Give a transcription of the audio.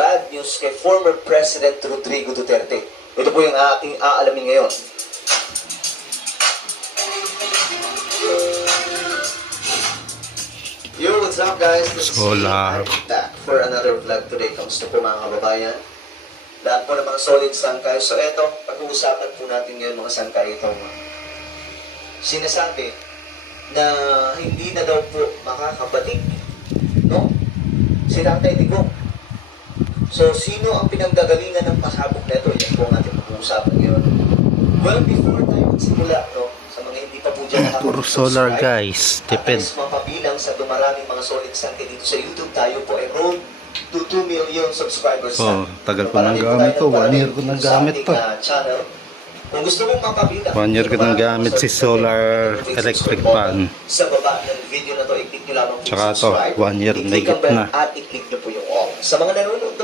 bad news kay former President Rodrigo Duterte. Ito po yung ating aalamin ngayon. Yo, what's up guys? This is Solar. I'm back for another vlog today. Kamusta po mga kababayan? Lahat po ng mga solid sangkay. So eto, pag-uusapan po natin ngayon mga sangkay itong sinasabi na hindi na daw po makakabalik, no? Si Tatay Digong. So, sino ang pinanggagalingan ng pasabog na ito? Yan po ang ating pag-uusapan ngayon. Well, before tayo magsimula, no? Sa mga hindi pa po dyan Puro solar guys, tipid. at mapabilang sa dumaraming mga solid sangkay dito sa YouTube, tayo po ay road to 2 million subscribers. Oh, tagal ko nang gamit to. 1 year ko nang gamit to. Channel. Kung gusto mong makabilang, 1 year ko nang gamit si solar electric fan. sa baba ng video na to, i-click nyo lamang po Tsaka to, subscribe. 1 year I-click may ang bell gitna. at i-click nyo po yung all. Sa mga nanonood